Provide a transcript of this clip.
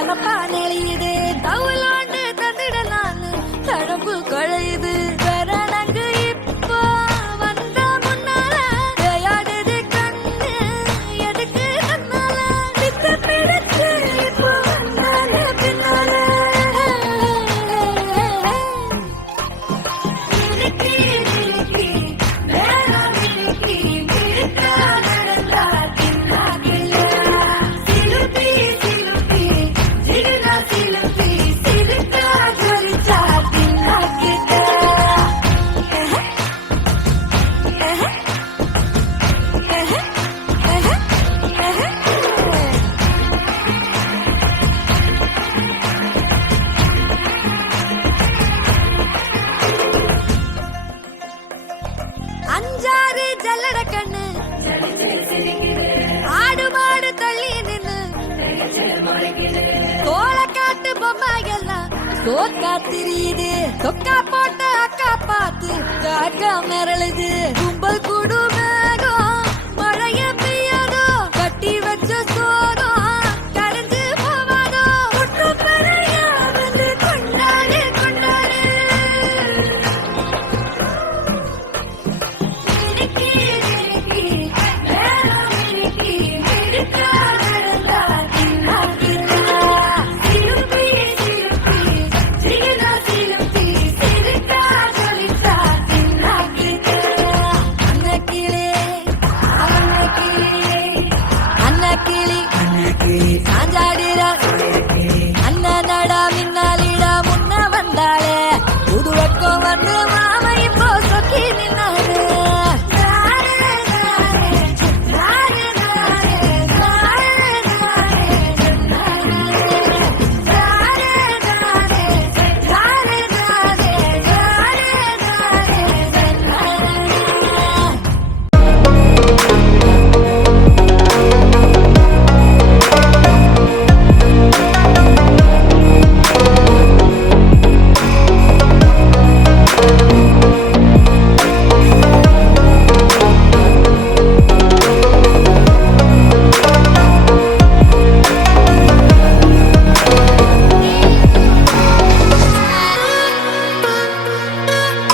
கலப்பா நெளியுது தவுலாண்டு தந்திடலான்னு தடம்பு குழையுது கரணங்கு இப்போ வந்த முன்னால விளையாடுது கண்ணு எதுக்கு தன்னால வித்து பிடிச்சு இப்போ வந்தாலே பின்னால அஞ்சாறு ஜல்லட கண்ணு ஆடு மாடு தள்ளி நின்னு கோலக்காட்டு பொம்மையெல்லாம் சோக்கா திரியுது சொக்கா போட்ட அக்கா பார்த்து காக்கா மிரளுது கும்பல் கூடு மேகம் மழைய பெய்யாதோ கட்டி வச்ச சோகம் கரைஞ்சு போவாதோ வந்து கொண்டாடு கொண்டாடு சாஞ்சாடிரா அண்ணனடா மின்னாலிடா முன்ன வந்தாளே புது வெட்கம் வந்து